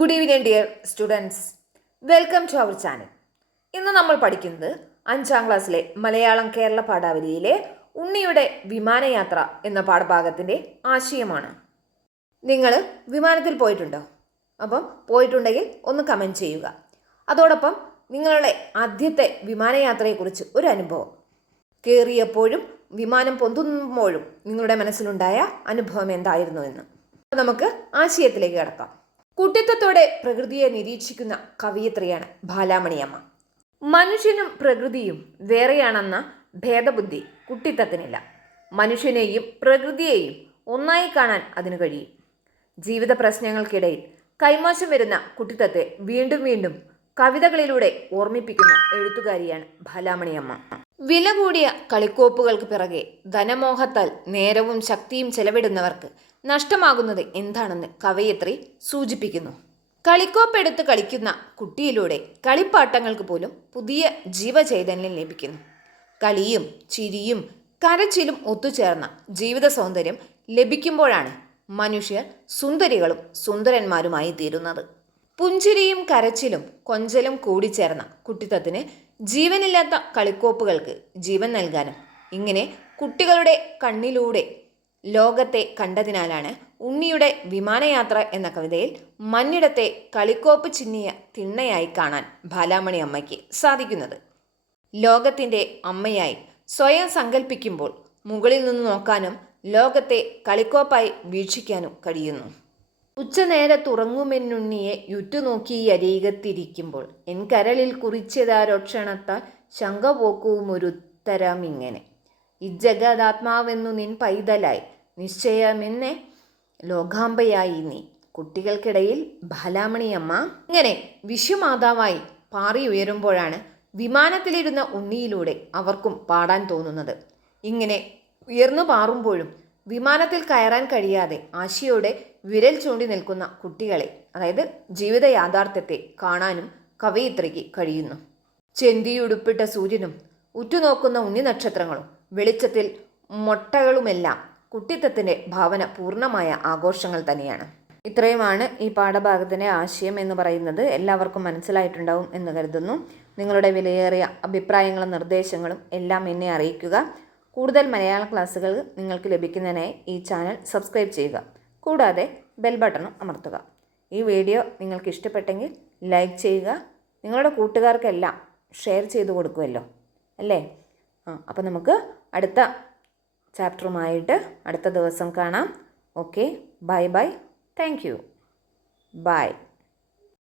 Good evening dear students welcome to our channel ഇന്ന് നമ്മൾ പഠിക്കുന്നത് അഞ്ചാം ക്ലാസ്സിലെ മലയാളം കേരള പാഠാവലിയിലെ ഉണ്ണിയുടെ വിമാനയാത്ര എന്ന പാഠഭാഗത്തിന്റെ ആശയമാണ്. നിങ്ങൾ വിമാനത്തിൽ പോയിട്ടുണ്ടോ? അപ്പം പോയിട്ടുണ്ടെങ്കിൽ ഒന്ന് കമന്റ് ചെയ്യുക. അതോടൊപ്പം നിങ്ങളുടെ ആദ്യത്തെ വിമാനയാത്രയെക്കുറിച്ച് ഒരു അനുഭവം. കയറിയപ്പോഴും വിമാനം പൊന്തുമ്പോഴും നിങ്ങളുടെ മനസ്സിലുണ്ടായ അനുഭവം എന്തായിരുന്നു എന്ന്. നമുക്ക് ആശയത്തിലേക്ക് കിടക്കാം. കുട്ടിത്തത്തോടെ പ്രകൃതിയെ നിരീക്ഷിക്കുന്ന കവിയത്രിയാണ് ബാലാമണിയമ്മ. മനുഷ്യനും പ്രകൃതിയും വേറെയാണെന്ന ഭേദബുദ്ധി കുട്ടിത്തത്തിനില്ല മനുഷ്യനെയും പ്രകൃതിയെയും ഒന്നായി കാണാൻ അതിന് കഴിയും. ജീവിത പ്രശ്നങ്ങൾക്കിടയിൽ കൈമോശം വരുന്ന കുട്ടിത്തത്തെ വീണ്ടും വീണ്ടും കവിതകളിലൂടെ ഓർമ്മിപ്പിക്കുന്ന എഴുത്തുകാരിയാണ് ബാലാമണിയമ്മ. വില കൂടിയ കളിക്കോപ്പുകൾക്ക് പിറകെ ധനമോഹത്താൽ നേരവും ശക്തിയും ചെലവിടുന്നവർക്ക് നഷ്ടമാകുന്നത് എന്താണെന്ന് കവയത്രി സൂചിപ്പിക്കുന്നു. കളിക്കോപ്പെടുത്ത് കളിക്കുന്ന കുട്ടിയിലൂടെ കളിപ്പാട്ടങ്ങൾക്ക് പോലും പുതിയ ജീവചൈതന്യം ലഭിക്കുന്നു. കളിയും ചിരിയും കരച്ചിലും ഒത്തുചേർന്ന ജീവിത സൗന്ദര്യം ലഭിക്കുമ്പോഴാണ് മനുഷ്യർ സുന്ദരികളും സുന്ദരന്മാരുമായി തീരുന്നത് പുഞ്ചിരിയും കരച്ചിലും കൊഞ്ചലും കൂടിച്ചേർന്ന കുട്ടിത്തത്തിന് ജീവനില്ലാത്ത കളിക്കോപ്പുകൾക്ക് ജീവൻ നൽകാനും ഇങ്ങനെ കുട്ടികളുടെ കണ്ണിലൂടെ ലോകത്തെ കണ്ടതിനാലാണ് ഉണ്ണിയുടെ വിമാനയാത്ര എന്ന കവിതയിൽ മഞ്ഞിടത്തെ കളിക്കോപ്പ് ചിന്നിയ തിണ്ണയായി കാണാൻ ബാലാമണി അമ്മയ്ക്ക് സാധിക്കുന്നത്. ലോകത്തിന്റെ അമ്മയായി സ്വയം സങ്കല്പിക്കുമ്പോൾ മുകളിൽ നിന്ന് നോക്കാനും ലോകത്തെ കളിക്കോപ്പായി വീക്ഷിക്കാനും കഴിയുന്നു. ഉച്ചനേരത്തുറങ്ങുമെന്നുണ്ണിയെ യുറ്റുനോക്കി എൻ കരളിൽ കുറിച്ചതാരോക്ഷണത്താൽ ശങ്ക പോക്കുമൊരുത്തരം ഇങ്ങനെ ഇജ്ജഗതാത്മാവെന്നു നിൻ പൈതലായി. നിശ്ചയമെന്നെ ലോകാംബയായി നീ. കുട്ടികൾക്കിടയിൽ ബാലാമണിയമ്മ ഇങ്ങനെ വിഷുമാതാവായി പാറി ഉയരുമ്പോഴാണ് വിമാനത്തിലിരുന്ന ഉണ്ണിയിലൂടെ അവർക്കും പാടാൻ തോന്നുന്നത്. ഇങ്ങനെ ഉയർന്നു പാറുമ്പോഴും വിമാനത്തിൽ കയറാൻ കഴിയാതെ ആശയോടെ വിരൽ ചൂണ്ടി നിൽക്കുന്ന കുട്ടികളെ അതായത് ജീവിത യാഥാർത്ഥ്യത്തെ കാണാനും കവയിത്രിക്ക് കഴിയുന്നു. ചെന്തിയുടുപ്പിട്ട സൂര്യനും ഉറ്റുനോക്കുന്ന ഉണ്ണി നക്ഷത്രങ്ങളും വെളിച്ചത്തിൽ മൊട്ടകളുമെല്ലാം കുട്ടിത്തത്തിന്റെ ഭാവന പൂർണമായ ആഘോഷങ്ങൾ തന്നെയാണ്. ഇത്രയുമാണ് ഈ പാഠഭാഗത്തിന്റെ ആശയം എന്ന് പറയുന്നത്. എല്ലാവർക്കും മനസ്സിലായിട്ടുണ്ടാവും എന്ന് കരുതുന്നു. നിങ്ങളുടെ വിലയേറിയ അഭിപ്രായങ്ങളും നിർദ്ദേശങ്ങളും എല്ലാം എന്നെ അറിയിക്കുക. കൂടുതൽ മലയാള ക്ലാസ്സുകൾ നിങ്ങൾക്ക് ലഭിക്കുന്നതിനായി ഈ ചാനൽ സബ്സ്ക്രൈബ് ചെയ്യുക. കൂടാതെ ബെൽ ബട്ടണും അമർത്തുക. ഈ വീഡിയോ നിങ്ങൾക്ക് ഇഷ്ടപ്പെട്ടെങ്കിൽ ലൈക്ക് ചെയ്യുക. നിങ്ങളുടെ കൂട്ടുകാർക്കെല്ലാം ഷെയർ ചെയ്ത് കൊടുക്കുമല്ലോ. അല്ലേ? ആ അപ്പോൾ നമുക്ക് അടുത്ത ചാപ്റ്ററുമായിട്ട് അടുത്ത ദിവസം കാണാം. Okay bye bye. Thank you. Bye.